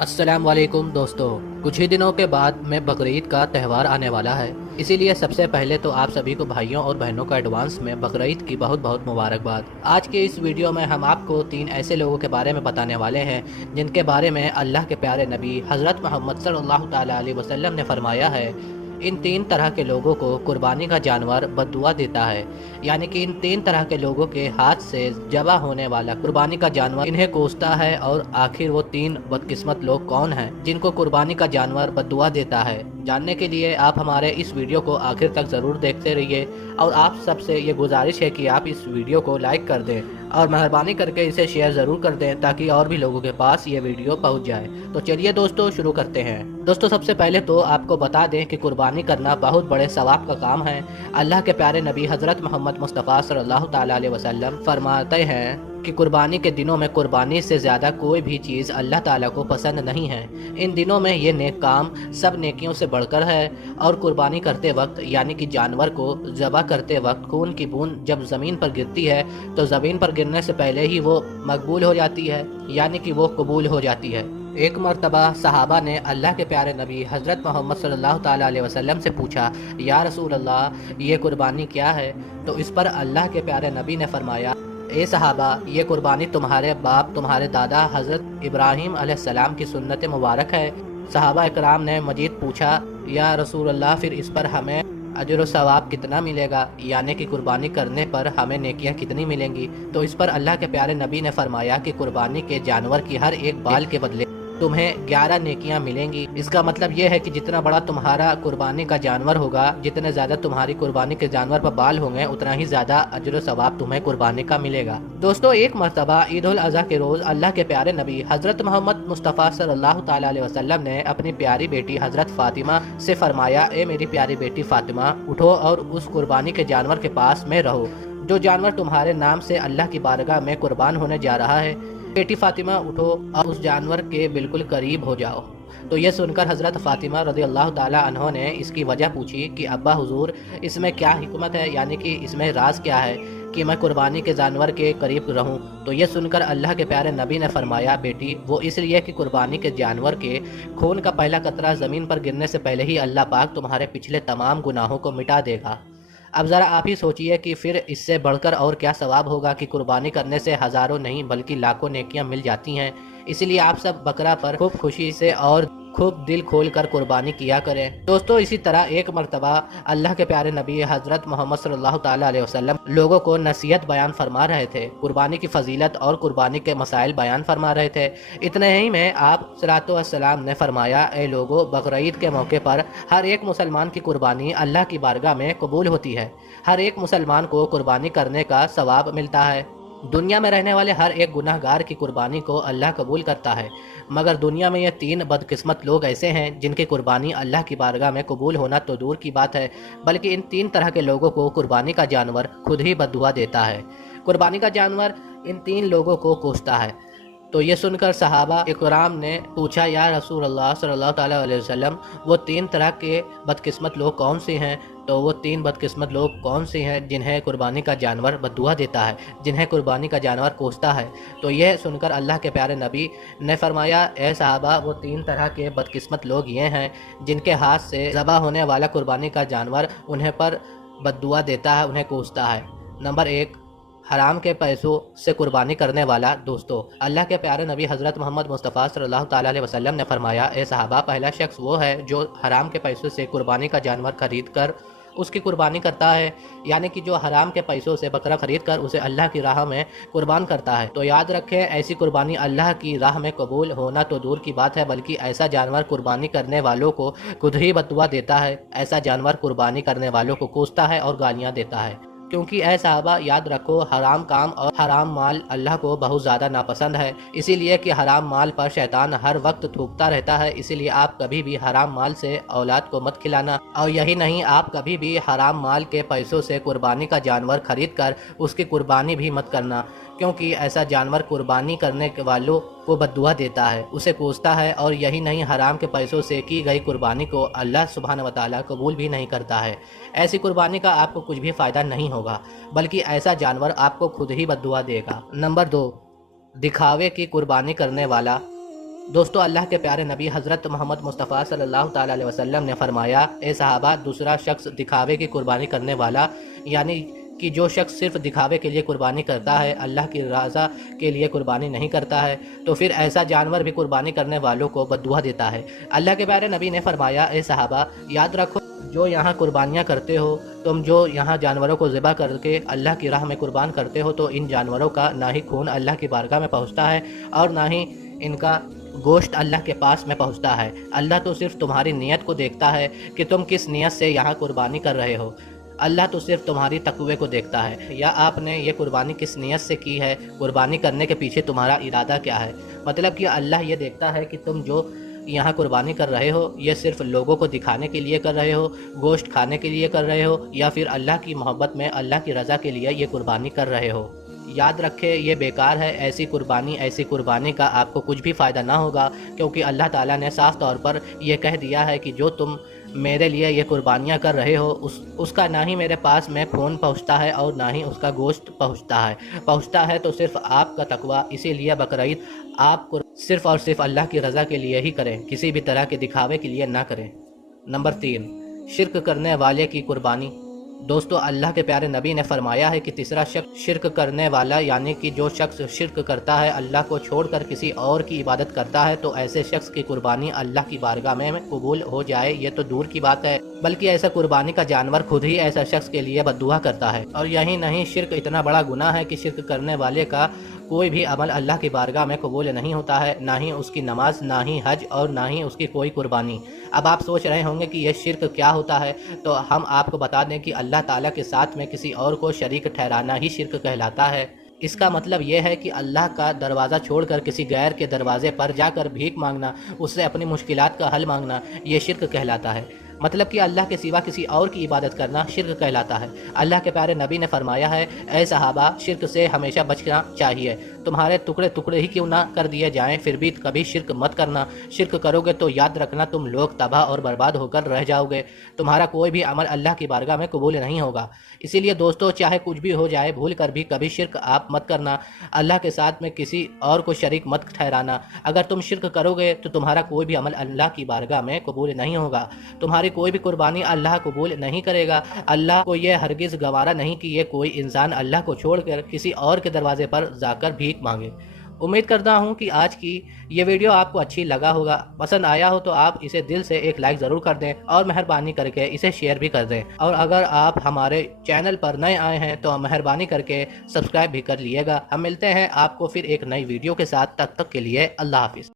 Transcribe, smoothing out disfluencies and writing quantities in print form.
अस्सलाम वालेकुम दोस्तों। कुछ ही दिनों के बाद में बकरीद का त्यौहार आने वाला है, इसीलिए सबसे पहले तो आप सभी को भाइयों और बहनों का एडवांस में बकरीद की बहुत बहुत मुबारकबाद। आज के इस वीडियो में हम आपको 3 ऐसे लोगों के बारे में बताने वाले हैं जिनके बारे में अल्लाह के प्यारे नबी हज़रत मोहम्मद सल्लल्लाहु ताला अलैहि वसल्लम ने फरमाया है। इन 3 तरह के लोगों को कुर्बानी का जानवर बद्दुआ देता है, यानी कि इन 3 तरह के लोगों के हाथ से ज़बह होने वाला कुर्बानी का जानवर इन्हें कोसता है। और आखिर वो 3 बदकिस्मत लोग कौन हैं जिनको कुर्बानी का जानवर बद्दुआ देता है? जानने के लिए आप हमारे इस वीडियो को आखिर तक ज़रूर देखते रहिए और आप सबसे ये गुजारिश है कि आप इस वीडियो को लाइक कर दें और मेहरबानी करके इसे शेयर ज़रूर कर दें ताकि और भी लोगों के पास ये वीडियो पहुंच जाए। तो चलिए दोस्तों शुरू करते हैं। दोस्तों सबसे पहले तो आपको बता दें कि कुर्बानी करना बहुत बड़े सवाब का काम है। अल्लाह के प्यारे नबी हज़रत मोहम्मद मुस्तफ़ा सल्लल्लाहु ताला अलैहि वसल्लम फरमाते हैं कि कुर्बानी के दिनों में कुर्बानी से ज़्यादा कोई भी चीज़ अल्लाह ताला को पसंद नहीं है। इन दिनों में ये नेक काम सब नेकियों से बढ़कर है और कुर्बानी करते वक्त यानी कि जानवर को ज़बह करते वक्त खून की बूंद जब ज़मीन पर गिरती है तो ज़मीन पर गिरने से पहले ही वो मकबूल हो जाती है, यानी कि वो कबूल हो जाती है। एक मर्तबा सहाबा ने अल्लाह के प्यारे नबी हज़रत मोहम्मद सल्लल्लाहु ताला अलैहि वसल्लम से पूछा, या रसूल अल्लाह, ये कुर्बानी क्या है? तो इस पर अल्लाह के प्यारे नबी ने फरमाया, ए सहाबा, ये कुर्बानी तुम्हारे बाप तुम्हारे दादा हज़रत इब्राहीम अलैहिस्सलाम की सुन्नत मुबारक है। सहाबा इकराम ने मजीद पूछा, या रसूल अल्लाह, फिर इस पर हमें अजर व सवाब कितना मिलेगा, यानी कि कुर्बानी करने पर हमें नेकियां कितनी मिलेंगी? तो इस पर अल्लाह के प्यारे नबी ने फरमाया कि कुर्बानी के जानवर की हर एक बाल के बदले तुम्हें 11 नेकियां मिलेंगी। इसका मतलब यह है कि जितना बड़ा तुम्हारा कुर्बानी का जानवर होगा, जितने ज़्यादा तुम्हारी कुर्बानी के जानवर पर बाल होंगे, उतना ही ज़्यादा अजर व सवाब तुम्हें कुर्बानी का मिलेगा। दोस्तों एक मरतबा ईद उल अज़हा के रोज़ अल्लाह के प्यारे नबी हज़रत मोहम्मद मुस्तफ़ा सल्लल्लाहु ताला अलैहि वसल्लम ने अपनी प्यारी बेटी हज़रत फ़ातिमा से फरमाया, ए मेरी प्यारी बेटी फ़ातिमा, उठो और उस कुर्बानी के जानवर के पास में रहो जो जानवर तुम्हारे नाम से अल्लाह की बारगाह में कुर्बान होने जा रहा है। बेटी फ़ातिमा, उठो और उस जानवर के बिल्कुल करीब हो जाओ। तो ये सुनकर हज़रत फ़ातिमा रज़ी अल्लाह ताला अन्हा ने इसकी वजह पूछी कि अब्बा हुजूर, इसमें क्या हिकमत है, यानी कि इसमें राज क्या है कि मैं कुर्बानी के जानवर के करीब रहूं? तो ये सुनकर अल्लाह के प्यारे नबी ने फरमाया, बेटी, वो इसलिए कि कुर्बानी के जानवर के खून का पहला कतरा ज़मीन पर गिरने से पहले ही अल्लाह पाक तुम्हारे पिछले तमाम गुनाहों को मिटा देगा। अब ज़रा आप ही सोचिए कि फिर इससे बढ़कर और क्या सवाब होगा कि कुर्बानी करने से हज़ारों नहीं बल्कि लाखों नेकियां मिल जाती हैं। इसीलिए आप सब बकरा पर खूब खुशी से और खूब दिल खोल कर कुर्बानी किया करें। दोस्तों इसी तरह एक मरतबा अल्लाह के प्यारे नबी हज़रत मोहम्मद सल्लल्लाहु ताला अलैहि वसल्लम लोगों को नसीहत बयान फरमा रहे थे, कुर्बानी की फजीलत और कुर्बानी के मसाइल बयान फरमा रहे थे। इतने ही में आप सलातो वस्सलाम ने फरमाया, ए लोगो, बकरीद के मौके पर हर एक मुसलमान की कुर्बानी अल्लाह की बारगाह में कबूल होती है। हर एक मुसलमान को कुर्बानी करने का सवाब मिलता है। दुनिया में रहने वाले हर एक गुनाहगार की कुर्बानी को अल्लाह कबूल करता है, मगर दुनिया में ये 3 बदकिस्मत लोग ऐसे हैं जिनकी कुर्बानी अल्लाह की बारगाह में कबूल होना तो दूर की बात है, बल्कि इन 3 तरह के लोगों को कुर्बानी का जानवर खुद ही बद्दुआ देता है। कुर्बानी का जानवर इन 3 लोगों को कोसता है। तो ये सुनकर सहाबा इकराम ने पूछा, या रसूल अल्लाह सल्लल्लाहु ताला अलैहि वसल्लम, वो 3 तरह के बदकिस्मत लोग कौन से हैं? तो वो 3 बदकिस्मत लोग कौन से हैं जिन्हें कुर्बानी का जानवर बद्दुआ देता है, जिन्हें कुर्बानी का जानवर कोसता है? तो यह सुनकर अल्लाह के प्यारे नबी ने फरमाया, ए सहाबा, वो 3 तरह के बदकिस्मत लोग ये हैं जिनके हाथ से ज़बह होने वाला कुर्बानी का जानवर उन्हें पर बद्दुआ देता है, उन्हें कोसता है। नंबर 1, हराम के पैसों से कुर्बानी करने वाला। दोस्तों अल्लाह के प्यारे नबी हज़रत मोहम्मद मुस्तफ़ा सल्लल्लाहु ताला अलैहि वसल्लम ने फरमाया, ए सहाबा, पहला शख्स वो है जो हराम के पैसों से कुर्बानी का जानवर खरीद कर उसकी कुर्बानी करता है, यानी कि जो हराम के पैसों से बकरा खरीद कर उसे अल्लाह की राह में कुर्बान करता है। तो याद रखें, ऐसी कुर्बानी अल्लाह की राह में कबूल होना तो दूर की बात है, बल्कि ऐसा जानवर कुर्बानी करने वालों को खुद ही बद्दुआ देता है। ऐसा जानवर कुर्बानी करने वालों को कोसता है और गालियाँ देता है। क्योंकि ऐ साहबा, याद रखो, हराम काम और हराम माल अल्लाह को बहुत ज़्यादा नापसंद है, इसीलिए कि हराम माल पर शैतान हर वक्त थूकता रहता है। इसीलिए आप कभी भी हराम माल से औलाद को मत खिलाना। और यही नहीं, आप कभी भी हराम माल के पैसों से कुर्बानी का जानवर खरीद कर उसकी कुर्बानी भी मत करना, क्योंकि ऐसा जानवर कुर्बानी करने वालों को बद्दुआ देता है, उसे कोसता है। और यही नहीं, हराम के पैसों से की गई कुर्बानी को अल्लाह सुब्हान व तआला कबूल भी नहीं करता है। ऐसी कुर्बानी का आपको कुछ भी फ़ायदा नहीं होगा, बल्कि ऐसा जानवर आपको खुद ही बद्दुआ देगा। नंबर 2, दिखावे की कुर्बानी करने वाला। دوستو اللہ کے پیارے نبی حضرت محمد مصطفیٰ صلی اللہ تعالیٰ علیہ وسلم نے فرمایا، اے صحابہ، دوسرا شخص دکھاوے کی قربانی کرنے والا، یعنی کہ جو شخص صرف دکھاوے کے لیے قربانی کرتا ہے، اللہ کی رضا کے لیے قربانی نہیں کرتا ہے، تو پھر ایسا جانور بھی قربانی کرنے والوں کو بد دعا دیتا ہے۔ اللہ کے پیارے نبی نے فرمایا، اے صحابہ، یاد رکھو جو یہاں قربانیاں کرتے ہو، تم جو یہاں جانوروں کو ذبح کر کے اللہ کی راہ میں قربان کرتے ہو، تو ان جانوروں کا نہ ہی خون اللہ کی بارگاہ میں پہنچتا ہے اور نہ ہی ان کا گوشت اللہ کے پاس میں پہنچتا ہے۔ اللہ تو صرف تمہاری نیت کو دیکھتا ہے کہ تم کس نیت سے یہاں قربانی کر رہے ہو۔ اللہ تو صرف تمہاری تقوی کو دیکھتا ہے، یا آپ نے یہ قربانی کس نیت سے کی ہے، قربانی کرنے کے پیچھے تمہارا ارادہ کیا ہے۔ مطلب کہ اللہ یہ دیکھتا ہے کہ تم جو یہاں قربانی کر رہے ہو، یہ صرف لوگوں کو دکھانے کے لیے کر رہے ہو، گوشت کھانے کے لیے کر رہے ہو، یا پھر اللہ کی محبت میں اللہ کی رضا کے لیے یہ قربانی کر رہے ہو۔ یاد رکھے یہ بیکار ہے، ایسی قربانی کا آپ کو کچھ بھی فائدہ نہ ہوگا، کیونکہ اللہ تعالیٰ نے صاف طور پر یہ کہہ دیا ہے کہ جو تم میرے لیے یہ قربانیاں کر رہے ہو، اس کا نہ ہی میرے پاس میں خون پہنچتا ہے اور نہ ہی اس کا گوشت پہنچتا ہے تو صرف آپ کا تقوی۔ اسی لیے بقرعید آپ صرف اور صرف اللہ کی رضا کے لیے ہی کریں، کسی بھی طرح کے دکھاوے کے لیے نہ کریں۔ نمبر 3، شرک کرنے والے کی قربانی۔ دوستو اللہ کے پیارے نبی نے فرمایا ہے کہ تیسرا شخص شرک کرنے والا، یعنی کہ جو شخص شرک کرتا ہے، اللہ کو چھوڑ کر کسی اور کی عبادت کرتا ہے، تو ایسے شخص کی قربانی اللہ کی بارگاہ میں قبول ہو جائے یہ تو دور کی بات ہے، بلکہ ایسا قربانی کا جانور خود ہی ایسا شخص کے لیے بد دعا کرتا ہے۔ اور یہی نہیں، شرک اتنا بڑا گناہ ہے کہ شرک کرنے والے کا کوئی بھی عمل اللہ کی بارگاہ میں قبول نہیں ہوتا ہے، نہ ہی اس کی نماز، نہ ہی حج، اور نہ ہی اس کی کوئی قربانی۔ اب آپ سوچ رہے ہوں گے کہ یہ شرک کیا ہوتا ہے، تو ہم آپ کو بتا دیں کہ اللہ تعالیٰ کے ساتھ میں کسی اور کو شریک ٹھہرانا ہی شرک کہلاتا ہے۔ اس کا مطلب یہ ہے کہ اللہ کا دروازہ چھوڑ کر کسی غیر کے دروازے پر جا کر بھیک مانگنا، اس سے اپنی مشکلات کا حل مانگنا، یہ شرک کہلاتا ہے۔ مطلب کہ اللہ کے سوا کسی اور کی عبادت کرنا شرک کہلاتا ہے۔ اللہ کے پیارے نبی نے فرمایا ہے، اے صحابہ، شرک سے ہمیشہ بچنا چاہیے، تمہارے ٹکڑے ٹکڑے ہی کیوں نہ کر دیے جائیں، پھر بھی کبھی شرک مت کرنا۔ شرک کرو گے تو یاد رکھنا تم لوگ تباہ اور برباد ہو کر رہ جاؤ گے، تمہارا کوئی بھی عمل اللہ کی بارگاہ میں قبول نہیں ہوگا۔ اسی لیے دوستو، چاہے کچھ بھی ہو جائے، بھول کر بھی کبھی شرک آپ مت کرنا، اللہ کے ساتھ میں کسی اور کو شریک مت ٹھہرانا۔ اگر تم شرک کرو گے تو تمہارا کوئی بھی عمل اللہ کی بارگاہ میں قبول نہیں ہوگا، تمہاری کوئی بھی قربانی اللہ قبول نہیں کرے گا۔ اللہ کو یہ ہرگز گوارا نہیں کہ یہ کوئی انسان اللہ کو چھوڑ کر کسی اور کے دروازے پر جا کر بھیک مانگے۔ امید کرتا ہوں کہ آج کی یہ ویڈیو آپ کو اچھی لگا ہوگا، پسند آیا ہو تو آپ اسے دل سے ایک لائک ضرور کر دیں، اور مہربانی کر کے اسے شیئر بھی کر دیں، اور اگر آپ ہمارے چینل پر نئے آئے ہیں تو مہربانی کر کے سبسکرائب بھی کر لیے گا۔ ہم ملتے ہیں آپ کو پھر ایک نئی ویڈیو کے ساتھ، تب تک کے لیے اللہ حافظ۔